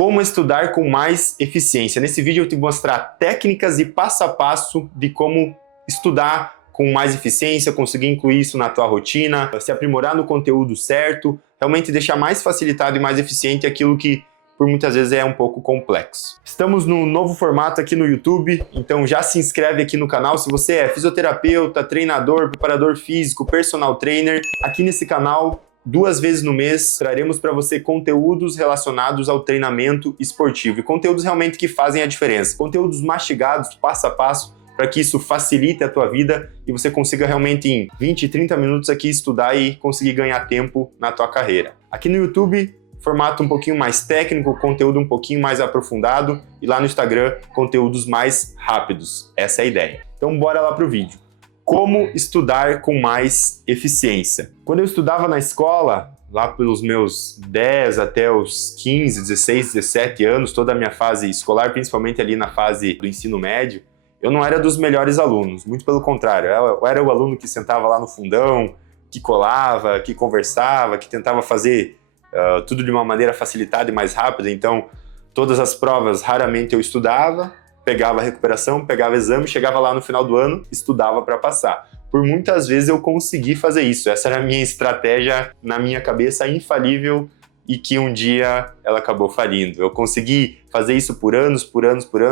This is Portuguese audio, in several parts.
Como estudar com mais eficiência. Nesse vídeo eu te vou mostrar técnicas e passo a passo de como estudar com mais eficiência, conseguir incluir isso na tua rotina, se aprimorar no conteúdo certo, realmente deixar mais facilitado e mais eficiente aquilo que por muitas vezes é um pouco complexo. Estamos no novo formato aqui no YouTube, então já se inscreve aqui no canal se você é fisioterapeuta, treinador, preparador físico, personal trainer. Aqui nesse canal, 2 vezes no mês, traremos para você conteúdos relacionados ao treinamento esportivo e conteúdos realmente que fazem a diferença. Conteúdos mastigados, passo a passo, para que isso facilite a tua vida e você consiga realmente em 20, 30 minutos aqui estudar e conseguir ganhar tempo na tua carreira. Aqui no YouTube, formato um pouquinho mais técnico, conteúdo um pouquinho mais aprofundado, e lá no Instagram, conteúdos mais rápidos. Essa é a ideia. Então bora lá pro vídeo. Como estudar com mais eficiência? Quando eu estudava na escola, lá pelos meus 10 até os 15, 16, 17 anos, toda a minha fase escolar, principalmente ali na fase do ensino médio, eu não era dos melhores alunos, muito pelo contrário. Eu era o aluno que sentava lá no fundão, que colava, que conversava, que tentava fazer tudo de uma maneira facilitada e mais rápida. Então, todas as provas, raramente eu estudava, pegava a recuperação, pegava exame, chegava lá no final do ano, estudava para passar. Por muitas vezes eu consegui fazer isso. Essa era a minha estratégia, na minha cabeça, infalível, e que um dia ela acabou falindo. Eu consegui fazer isso por anos,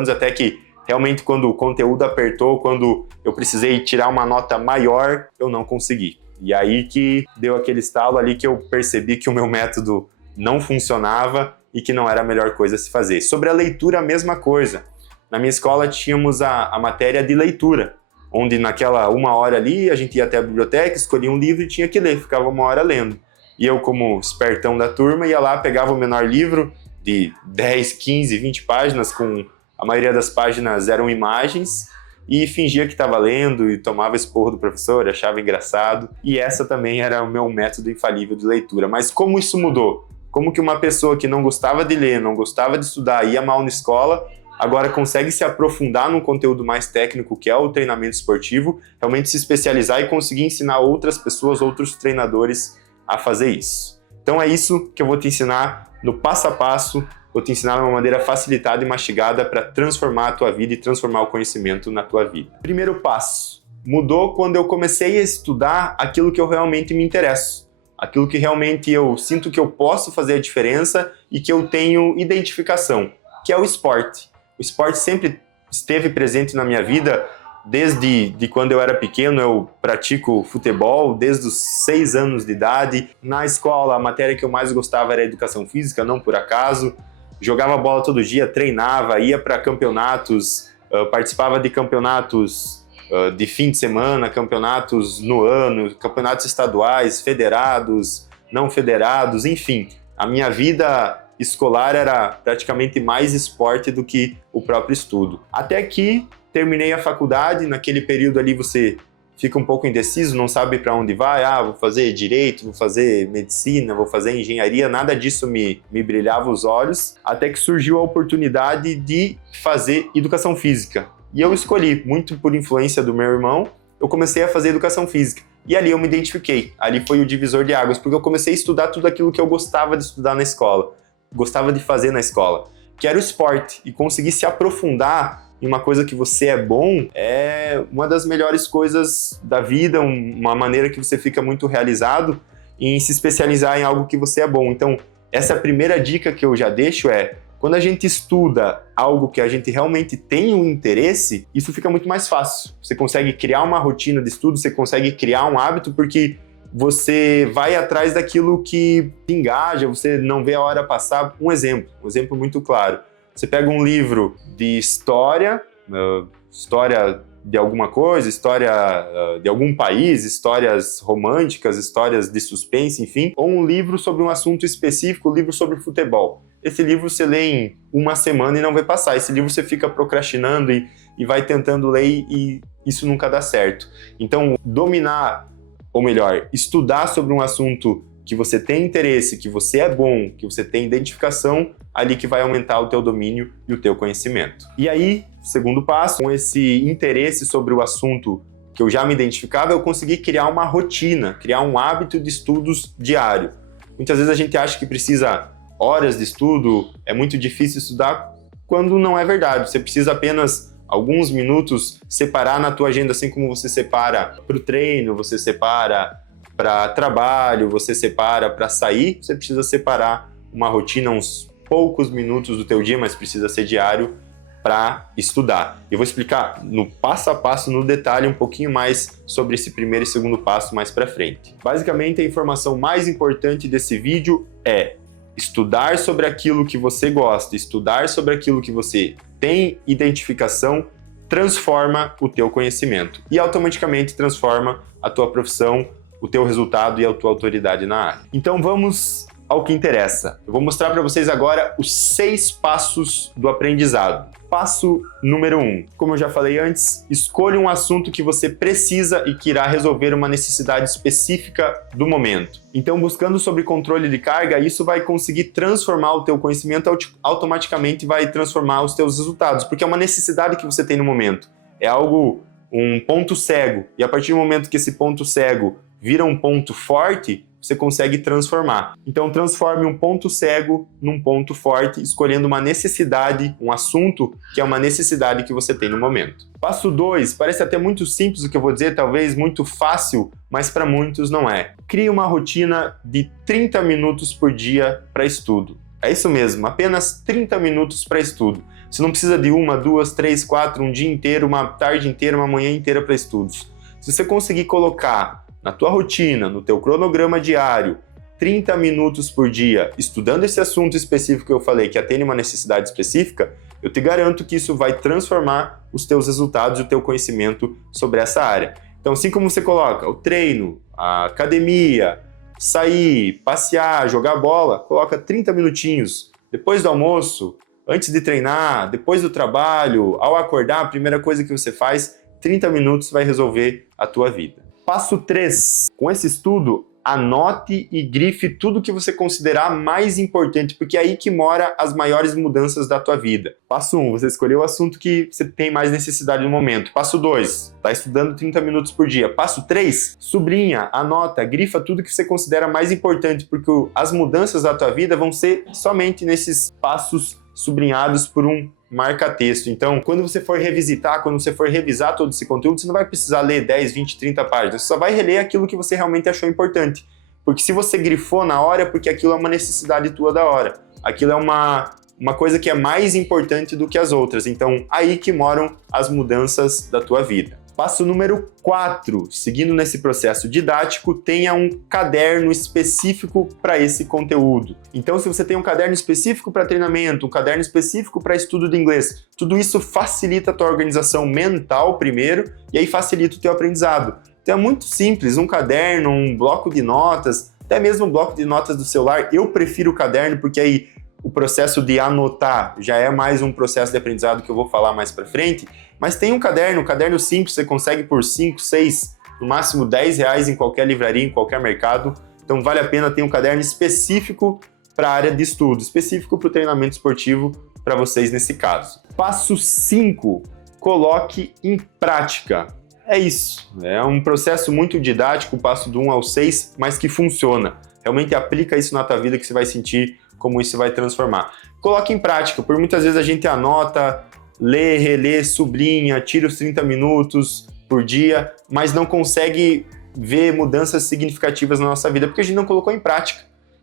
até que realmente quando o conteúdo apertou, quando eu precisei tirar uma nota maior, eu não consegui. E aí que deu aquele estalo ali que eu percebi que o meu método não funcionava e que não era a melhor coisa a se fazer. Sobre a leitura, a mesma coisa. Na minha escola tínhamos a matéria de leitura, onde naquela 1 hora ali a gente ia até a biblioteca, escolhia um livro e tinha que ler, ficava 1 hora lendo. E eu, como espertão da turma, ia lá, pegava o menor livro de 10, 15, 20 páginas, com a maioria das páginas eram imagens, e fingia que estava lendo e tomava esporro do professor, achava engraçado. E essa também era o meu método infalível de leitura. Mas como isso mudou? Como que uma pessoa que não gostava de ler, não gostava de estudar, ia mal na escola, agora consegue se aprofundar num conteúdo mais técnico, que é o treinamento esportivo, realmente se especializar e conseguir ensinar outras pessoas, outros treinadores a fazer isso. Então é isso que eu vou te ensinar no passo a passo. Vou te ensinar de uma maneira facilitada e mastigada para transformar a tua vida e transformar o conhecimento na tua vida. Primeiro passo, mudou quando eu comecei a estudar aquilo que eu realmente me interesso, aquilo que realmente eu sinto que eu posso fazer a diferença e que eu tenho identificação, que é o esporte. O esporte sempre esteve presente na minha vida, desde quando eu era pequeno. Eu pratico futebol desde os 6 anos de idade. Na escola, a matéria que eu mais gostava era a educação física, não por acaso. Jogava bola todo dia, treinava, ia para campeonatos, participava de campeonatos de fim de semana, campeonatos no ano, campeonatos estaduais, federados, não federados, enfim. A minha vida escolar era praticamente mais esporte do que o próprio estudo. Até que terminei a faculdade. Naquele período ali você fica um pouco indeciso, não sabe para onde vai. Vou fazer direito, vou fazer medicina, vou fazer engenharia. Nada disso me brilhava os olhos, até que surgiu a oportunidade de fazer educação física. E eu escolhi, muito por influência do meu irmão, eu comecei a fazer educação física. E ali eu me identifiquei. Ali foi o divisor de águas, porque eu comecei a estudar tudo aquilo que eu gostava de estudar na escola, gostava de fazer na escola, que era o esporte. E conseguir se aprofundar em uma coisa que você é bom é uma das melhores coisas da vida, uma maneira que você fica muito realizado em se especializar em algo que você é bom. Então, essa primeira dica que eu já deixo é: quando a gente estuda algo que a gente realmente tem um interesse, isso fica muito mais fácil. Você consegue criar uma rotina de estudo, você consegue criar um hábito, porque você vai atrás daquilo que te engaja, você não vê a hora passar. Um exemplo muito claro. Você pega um livro de história de alguma coisa, história de algum país, histórias românticas, histórias de suspense, enfim, ou um livro sobre um assunto específico, um livro sobre futebol. Esse livro você lê em 1 semana e não vai passar. Esse livro você fica procrastinando e vai tentando ler e isso nunca dá certo. Então, dominar, ou melhor, estudar sobre um assunto que você tem interesse, que você é bom, que você tem identificação, ali que vai aumentar o teu domínio e o teu conhecimento. E aí, segundo passo, com esse interesse sobre o assunto que eu já me identificava, eu consegui criar uma rotina, criar um hábito de estudos diário. Muitas vezes a gente acha que precisa horas de estudo, é muito difícil estudar, quando não é verdade. Você precisa apenas alguns minutos separar na tua agenda, assim como você separa para o treino, você separa para trabalho, você separa para sair, você precisa separar uma rotina, uns poucos minutos do teu dia, mas precisa ser diário, para estudar. Eu vou explicar no passo a passo, no detalhe, um pouquinho mais sobre esse primeiro e segundo passo mais para frente. Basicamente, a informação mais importante desse vídeo é estudar sobre aquilo que você gosta, estudar sobre aquilo que você tem identificação, transforma o teu conhecimento e automaticamente transforma a tua profissão, o teu resultado e a tua autoridade na área. Então vamos ao que interessa. Eu vou mostrar para vocês agora os 6 passos do aprendizado. Passo número 1. Como eu já falei antes, escolha um assunto que você precisa e que irá resolver uma necessidade específica do momento. Então, buscando sobre controle de carga, isso vai conseguir transformar o teu conhecimento, automaticamente vai transformar os teus resultados, porque é uma necessidade que você tem no momento. É algo, um ponto cego, e a partir do momento que esse ponto cego vira um ponto forte, você consegue transformar. Então, transforme um ponto cego num ponto forte, escolhendo uma necessidade, um assunto que é uma necessidade que você tem no momento. Passo 2, parece até muito simples o que eu vou dizer, talvez muito fácil, mas para muitos não é. Crie uma rotina de 30 minutos por dia para estudo. É isso mesmo, apenas 30 minutos para estudo. Você não precisa de 1, 2, 3, 4, um dia inteiro, uma tarde inteira, uma manhã inteira para estudos. Se você conseguir colocar na tua rotina, no teu cronograma diário, 30 minutos por dia, estudando esse assunto específico que eu falei, que atende uma necessidade específica, eu te garanto que isso vai transformar os teus resultados e o teu conhecimento sobre essa área. Então, assim como você coloca o treino, a academia, sair, passear, jogar bola, coloca 30 minutinhos depois do almoço, antes de treinar, depois do trabalho, ao acordar, a primeira coisa que você faz, 30 minutos vai resolver a tua vida. Passo 3. Com esse estudo, anote e grife tudo que você considerar mais importante, porque é aí que mora as maiores mudanças da tua vida. Passo 1. Você escolheu o assunto que você tem mais necessidade no momento. Passo 2. Está estudando 30 minutos por dia. Passo 3. Sublinha, anota, grifa tudo que você considera mais importante, porque as mudanças da tua vida vão ser somente nesses passos sublinhados por um marca-texto. Então, quando você for revisitar, quando você for revisar todo esse conteúdo, você não vai precisar ler 10, 20, 30 páginas. Você só vai reler aquilo que você realmente achou importante. Porque se você grifou na hora, é porque aquilo é uma necessidade tua da hora. Aquilo é uma coisa que é mais importante do que as outras. Então, aí que moram as mudanças da tua vida. Passo número 4, seguindo nesse processo didático, tenha um caderno específico para esse conteúdo. Então, se você tem um caderno específico para treinamento, um caderno específico para estudo de inglês, tudo isso facilita a tua organização mental primeiro, e aí facilita o teu aprendizado. Então é muito simples, um caderno, um bloco de notas, até mesmo um bloco de notas do celular. Eu prefiro o caderno porque aí o processo de anotar já é mais um processo de aprendizado que eu vou falar mais para frente, mas tem um caderno simples, você consegue por 5, 6, no máximo 10 reais em qualquer livraria, em qualquer mercado, então vale a pena ter um caderno específico para a área de estudo, específico para o treinamento esportivo para vocês nesse caso. Passo 5, coloque em prática. É isso, é um processo muito didático, passo do 1 ao 6, mas que funciona. Realmente aplica isso na tua vida que você vai sentir como isso vai transformar. Coloque em prática, por muitas vezes a gente anota, lê, relê, sublinha, tira os 30 minutos por dia, mas não consegue ver mudanças significativas na nossa vida, porque a gente não colocou em prática.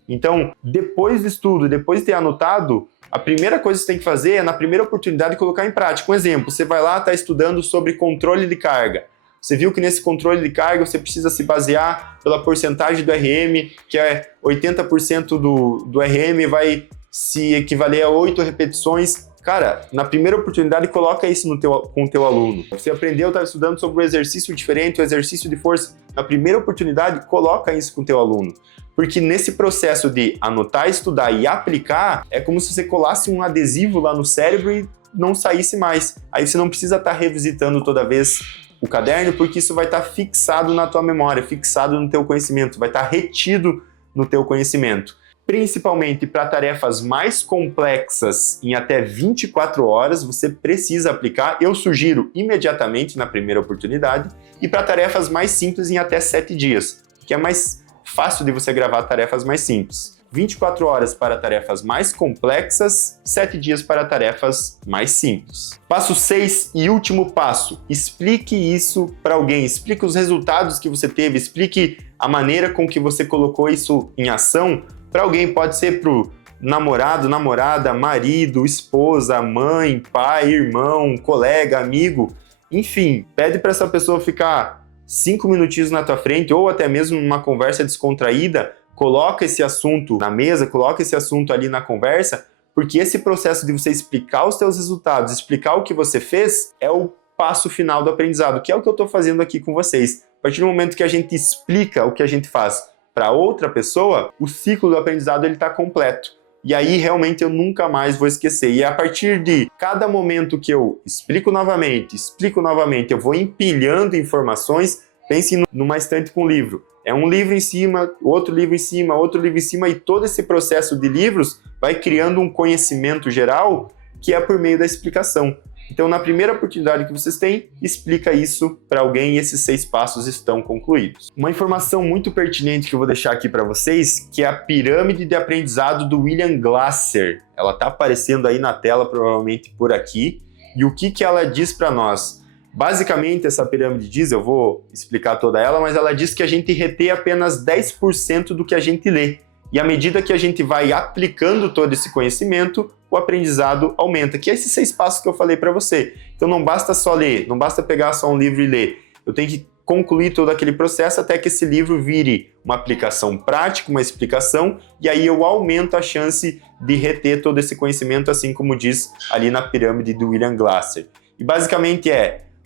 Então, depois do estudo, depois de ter anotado, a primeira coisa que você tem que fazer é, na primeira oportunidade, colocar em prática. Um exemplo, você vai lá, está estudando sobre controle de carga. Você viu que nesse controle de carga você precisa se basear pela porcentagem do RM, que é 80% do RM vai se equivaler a 8 repetições. Cara, na primeira oportunidade, coloca isso com o teu aluno. Você aprendeu, está estudando sobre um exercício diferente, um exercício de força. Na primeira oportunidade, coloca isso com o teu aluno. Porque nesse processo de anotar, estudar e aplicar, é como se você colasse um adesivo lá no cérebro e não saísse mais. Aí você não precisa estar revisitando toda vez o caderno, porque isso vai estar fixado na tua memória, fixado no teu conhecimento, vai estar retido no teu conhecimento. Principalmente para tarefas mais complexas em até 24 horas, você precisa aplicar, eu sugiro imediatamente na primeira oportunidade, e para tarefas mais simples em até 7 dias, que é mais fácil de você gravar tarefas mais simples. 24 horas para tarefas mais complexas, 7 dias para tarefas mais simples. Passo 6 e último passo, explique isso para alguém, explique os resultados que você teve, explique a maneira com que você colocou isso em ação para alguém, pode ser para o namorado, namorada, marido, esposa, mãe, pai, irmão, colega, amigo, enfim, pede para essa pessoa ficar 5 minutinhos na tua frente ou até mesmo numa conversa descontraída, coloca esse assunto na mesa, coloca esse assunto ali na conversa, porque esse processo de você explicar os teus resultados, explicar o que você fez, é o passo final do aprendizado, que é o que eu estou fazendo aqui com vocês. A partir do momento que a gente explica o que a gente faz para outra pessoa, o ciclo do aprendizado está completo. E aí realmente eu nunca mais vou esquecer. E a partir de cada momento que eu explico novamente, eu vou empilhando informações, pense numa estante com livro. É um livro em cima, outro livro em cima, outro livro em cima, e todo esse processo de livros vai criando um conhecimento geral que é por meio da explicação. Então, na primeira oportunidade que vocês têm, explica isso para alguém e esses 6 passos estão concluídos. Uma informação muito pertinente que eu vou deixar aqui para vocês, que é a pirâmide de aprendizado do William Glasser. Ela está aparecendo aí na tela, provavelmente por aqui. E o que ela diz para nós? Basicamente, essa pirâmide diz, eu vou explicar toda ela, mas ela diz que a gente retém apenas 10% do que a gente lê. E à medida que a gente vai aplicando todo esse conhecimento, o aprendizado aumenta, que é esses 6 passos que eu falei para você. Então não basta só ler, não basta pegar só um livro e ler. Eu tenho que concluir todo aquele processo até que esse livro vire uma aplicação prática, uma explicação, e aí eu aumento a chance de reter todo esse conhecimento, assim como diz ali na pirâmide do William Glasser. E basicamente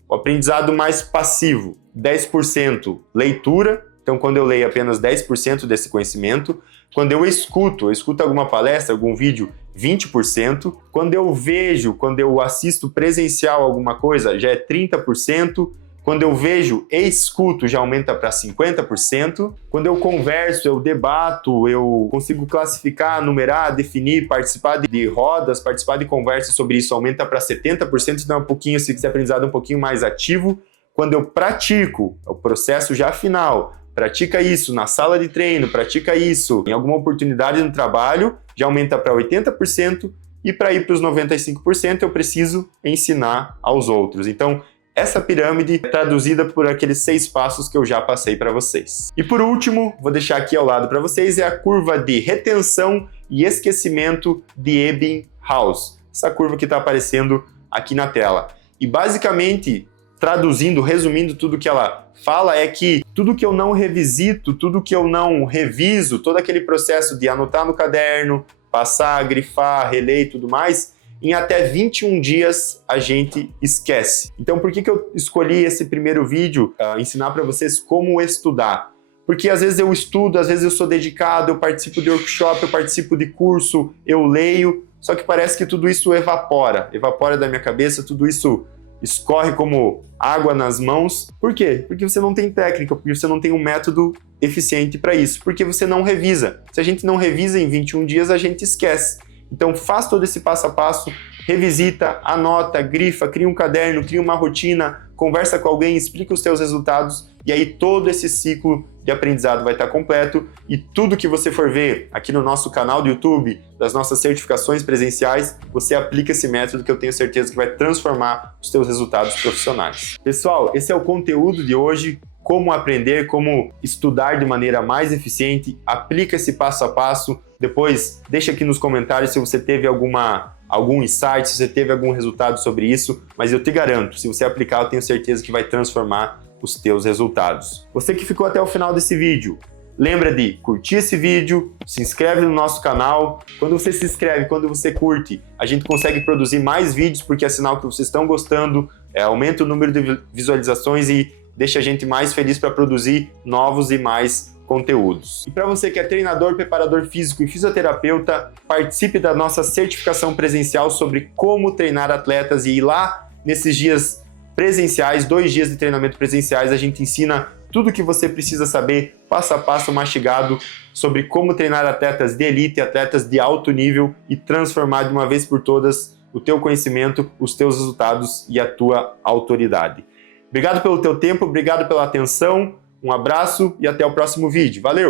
o aprendizado mais passivo, 10% leitura, então quando eu leio apenas 10% desse conhecimento. Quando eu escuto alguma palestra, algum vídeo, 20%. Quando eu vejo, quando eu assisto presencial alguma coisa, já é 30%. Quando eu vejo e escuto, já aumenta para 50%. Quando eu converso, eu debato, eu consigo classificar, numerar, definir, participar de rodas, participar de conversas sobre isso, aumenta para 70%, então é um pouquinho, esse aprendizado um pouquinho mais ativo. Quando eu pratico, é o processo já final, pratica isso na sala de treino, pratica isso em alguma oportunidade no trabalho, já aumenta para 80%, e para ir para os 95% eu preciso ensinar aos outros. Então, essa pirâmide é traduzida por aqueles 6 passos que eu já passei para vocês. E por último, vou deixar aqui ao lado para vocês, é a curva de retenção e esquecimento de Ebbinghaus. Essa curva que está aparecendo aqui na tela. E basicamente, traduzindo, resumindo tudo que ela fala, é que tudo que eu não revisito, tudo que eu não reviso, todo aquele processo de anotar no caderno, passar, grifar, reler e tudo mais, em até 21 dias a gente esquece. Então por que eu escolhi esse primeiro vídeo, ensinar para vocês como estudar? Porque às vezes eu estudo, às vezes eu sou dedicado, eu participo de workshop, eu participo de curso, eu leio, só que parece que tudo isso evapora da minha cabeça, tudo isso escorre como água nas mãos. Por quê? Porque você não tem técnica, porque você não tem um método eficiente para isso, porque você não revisa. Se a gente não revisa em 21 dias, a gente esquece. Então faz todo esse passo a passo, revisita, anota, grifa, cria um caderno, cria uma rotina, conversa com alguém, explica os teus resultados, e aí todo esse ciclo de aprendizado vai estar completo, e tudo que você for ver aqui no nosso canal do YouTube, das nossas certificações presenciais, você aplica esse método que eu tenho certeza que vai transformar os teus resultados profissionais. Pessoal, esse é o conteúdo de hoje. Como aprender, como estudar de maneira mais eficiente, aplica esse passo a passo. Depois, deixa aqui nos comentários se você teve algum insight, se você teve algum resultado sobre isso, mas eu te garanto, se você aplicar, eu tenho certeza que vai transformar os teus resultados. Você que ficou até o final desse vídeo, lembra de curtir esse vídeo, se inscreve no nosso canal. Quando você se inscreve, quando você curte, a gente consegue produzir mais vídeos, porque é sinal que vocês estão gostando, aumenta o número de visualizações e deixa a gente mais feliz para produzir novos e mais conteúdos. E para você que é treinador, preparador físico e fisioterapeuta, participe da nossa certificação presencial sobre como treinar atletas, e ir lá nesses dias presenciais, 2 dias de treinamento presenciais, a gente ensina tudo o que você precisa saber, passo a passo mastigado, sobre como treinar atletas de elite, atletas de alto nível e transformar de uma vez por todas o teu conhecimento, os teus resultados e a tua autoridade. Obrigado pelo teu tempo, obrigado pela atenção, um abraço e até o próximo vídeo. Valeu!